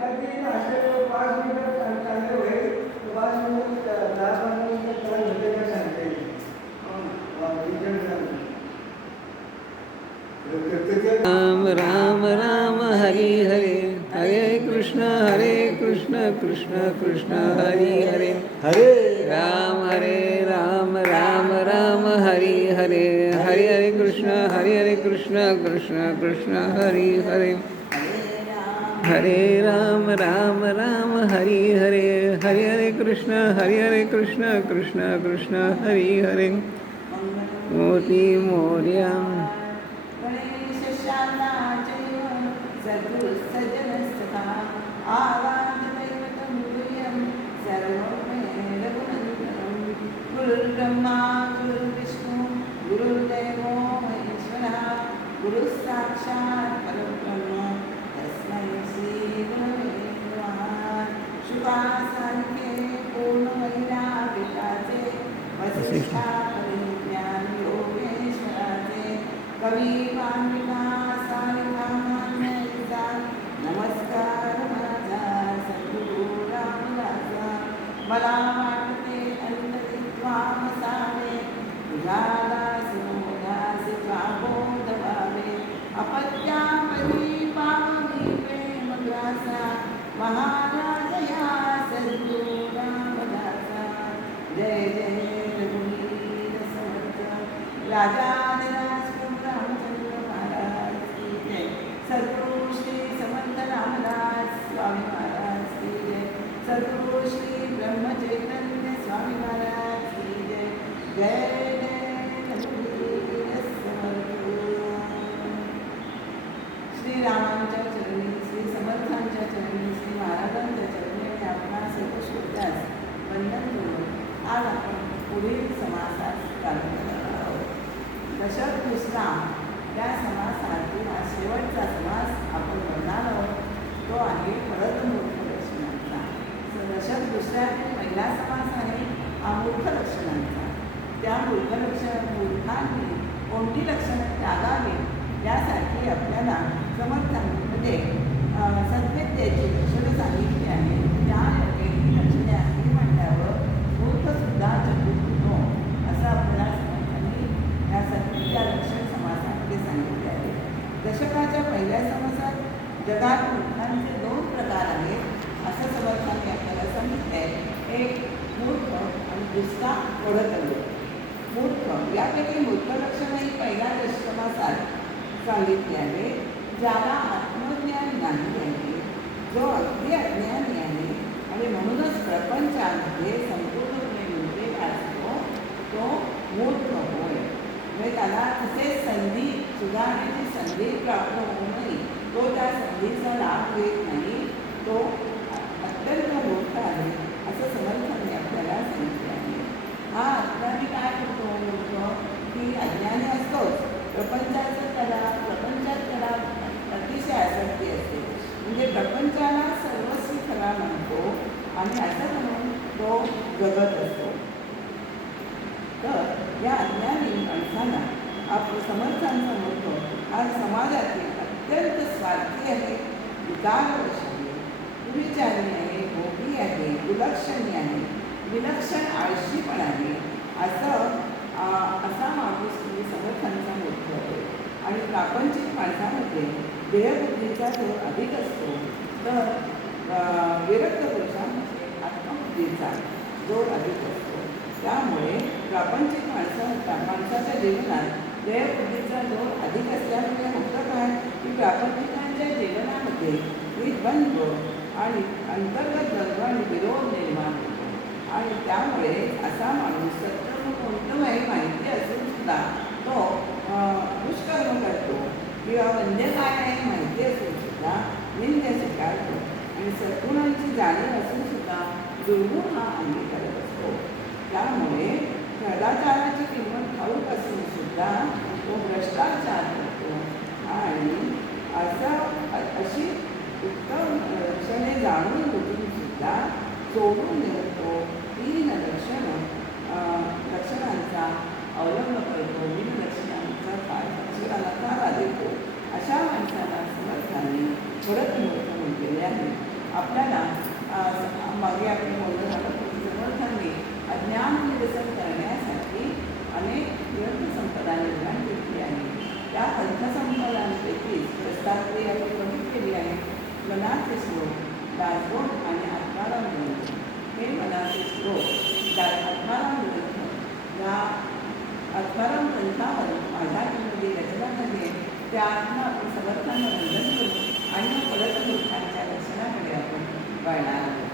राम राम राम हरे हरे, हरे कृष्ण कृष्ण कृष्ण हरे हरे, हरे राम राम राम हरे हरे, हरे हरे कृष्ण कृष्ण कृष्ण हरे हरे, हरे राम राम हरे हरे, हरे हरे कृष्ण कृष्ण कृष्ण हरे हरे. मोती मोरया गुरुर्ब्रह्मा गुरुर्विष्णू गुरुर्देवो महेश्वरः, गुरुः साक्षात् परब्रह्म तस्मै श्री गुरवे नमः. शुभासांख्ये पूर्णवैराग्याचे वसिष्ठा परिज्ञान योगेश्वराचे, कवी वाल्मिका सारिकामान्यचा नमस्कार माझा सद्गुरु रामदासा. मला वाटते अंतरित्वामसावे, तुझ्या दासी बोध व्हावे. अपत्यापरी पावनी प्रेमग्रासा, महाराज या सद्गुरु रामदासा. जय जय रघुवीर समर्थ, राजाधिराज रामचंद्र महाराज की जय. सद्गुरु श्री समर्थ रामदास स्वामी महाराज की जय. सद्गुरु श्री ब्रह्मचैतन्य स्वामी महाराज की जय. जय जय रघुवीर समर्थ. श्री रामांच्या चरणी, श्री समर्थांच्या चरणी, श्री महाराजांच्या चरणी आणि आपणा सर्व श्रोत्यास वंदन करून आज आपण पुढील समासास प्रारंभ करणार आहोत. दशक दुसरा या समासातील हा शेवटचा समास आपण बघणार आहोत. तो आहे परत मूर्ख लक्षणांचा. दशक दुसऱ्यातील पहिला समास आहे हा मूर्ख लक्षणांचा. त्या मूर्खांनी कोणती लक्षणं त्यागावी यासाठी आपल्याला समर्थांमध्ये सद्विद्येची लक्षणं सांगितली आहे. त्या ही लक्षणे असली म्हटल्यावर मूर्खसुद्धा चतुर होतो असं आपल्याला समर्थांनी या सद्विद्या लक्षण समासामध्ये सांगितले आहे. दशकाच्या पहिल्या समासात जगात मूर्खांचे दोन प्रकार आहेत असं समर्थांनी आपल्याला सांगितले आहे. एक मूर्ख आणि दुसरा ओढतलो. मूर्ख यापैकी मूर्ख लक्षण ही पहिल्या समासात सांगितले आहे. ज्याला आत्मज्ञान नाही आहे, जो अगदी अज्ञानी आहे आणि म्हणूनच प्रपंचामध्ये संपूर्णपणे गुंतलेला असतो, तो मूर्ख होय. म्हणजे त्याला तसेच संधी सुधारण्याची संधी प्राप्त होऊनही तो त्या संधीचा लाभ घेत नाही, तो अत्यंत मूर्ख आहे असं समर्थांनी आपल्याला सांगितले आहे. हा अज्ञानी काय करतो? मूर्ख की अज्ञानी असतोच, प्रपंचात त्याला अतिशय आसक्ती असते. म्हणजे प्रपंचाला सर्वस्वी खरा म्हणतो आणि असं म्हणून तो जगत असतो. तर या अज्ञानी माणसाला आपलं समर्थांचा म्हणतो हा समाजातील अत्यंत स्वार्थी आहे, विकारवश आहे, कुविचारी आहे, भोगी आहे, विलक्षणी आहे, विलक्षण आळशीपण आहे असा माणूस तुम्ही समर्थांचा मोठा आहे. आणि प्रापंचिक माणसामध्ये देहबुद्धीचा जोर अधिक असतो, तर विरक्त पुरुषांमध्ये आत्मबुद्धीचा जोर अधिक असतो. त्यामुळे प्रापंचिक माणसाच्या जीवनात देहबुद्धीचा जोर अधिक असल्यामुळे होतं काय की प्रापंचिकांच्या जीवनामध्ये द्वंद्व आणि अंतर्गत द्वंद्व आणि विरोध निर्माण होतो. आणि त्यामुळे असा माणूस सत्कर्म कोणतं आहे माहिती असून सुद्धा तो दुष्कर्म करतो किंवा वंद्य काय आहे माहिती असून सुद्धा निंद्य स्वीकारतो. आणि सद्गुणांची जाणीव असून सुद्धा दुर्गुण हा अंगीकारत असतो. त्यामुळे सदाचाराची किंमत ठाऊक असून सुद्धा तो भ्रष्टाचार करतो. आणि अशी उत्तम लक्षणे जाणून बुजून सुद्धा सोडून देतो. तीन लक्षणांचा अवलंब करतो, लक्षणाला तारा देतो. अशा माणसाला समर्थांनी परत मूर्ख म्हटलेले आहे. आपल्याला मागे आपण बोललं झालं की समर्थांनी अज्ञान निरसन करण्यासाठी अनेक ग्रंथसंपदा निर्माण केली आहे. त्या ग्रंथसंपदांपैकी प्रस्तावली आपण बघितलेली आहे. मनाचे श्लोक, दासबोध आणि आत्माराम ग्रंथ. हे मनाचे श्लोक, आत्माराम ग्रंथ, या आत्माराम ग्रंथावर माझ्यामध्ये रचना झाली आहे. त्या आत्मा आपण समर्थांना वंदन करू आणि मग परत मूर्खांच्या दर्शनाकडे आपण वळणार आहोत.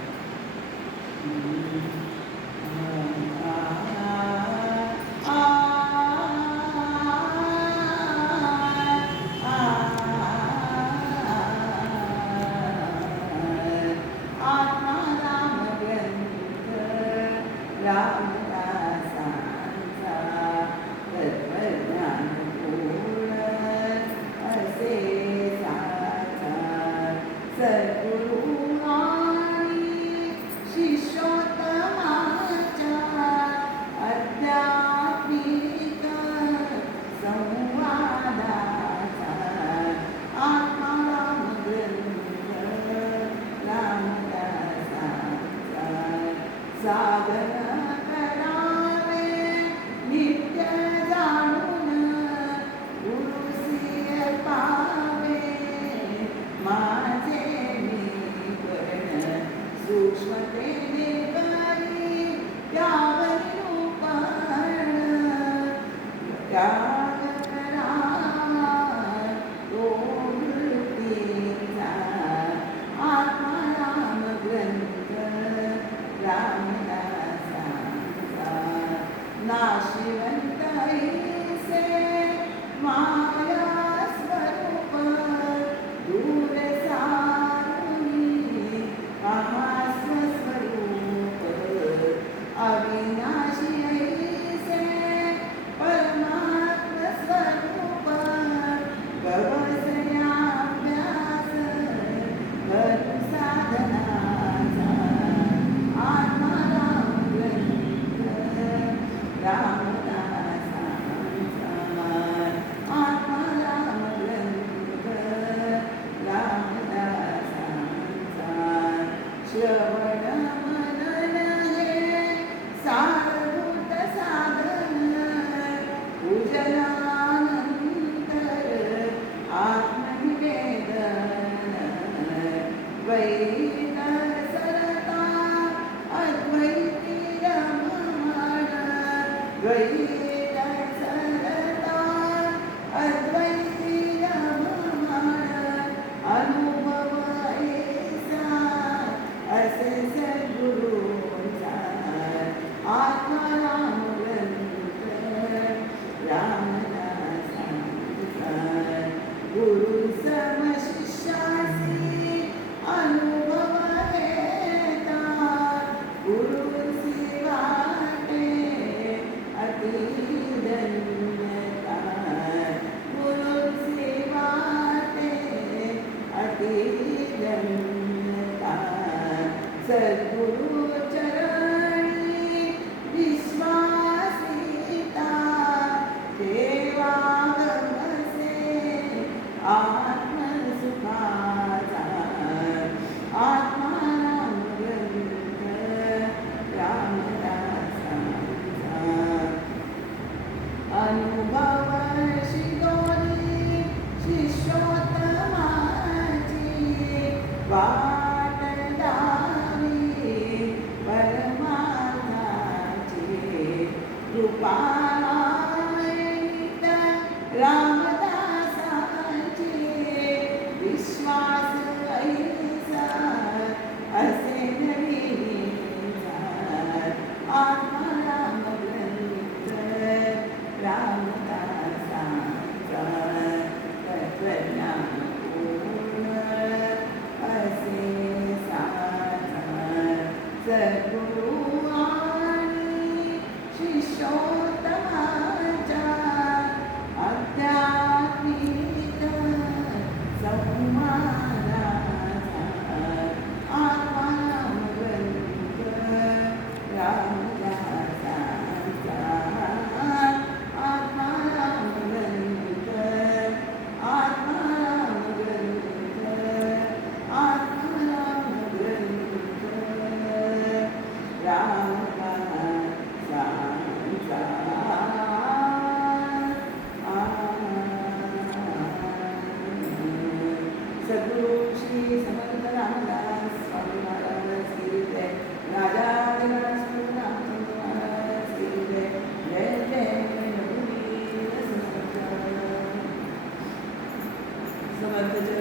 समर्थाच्या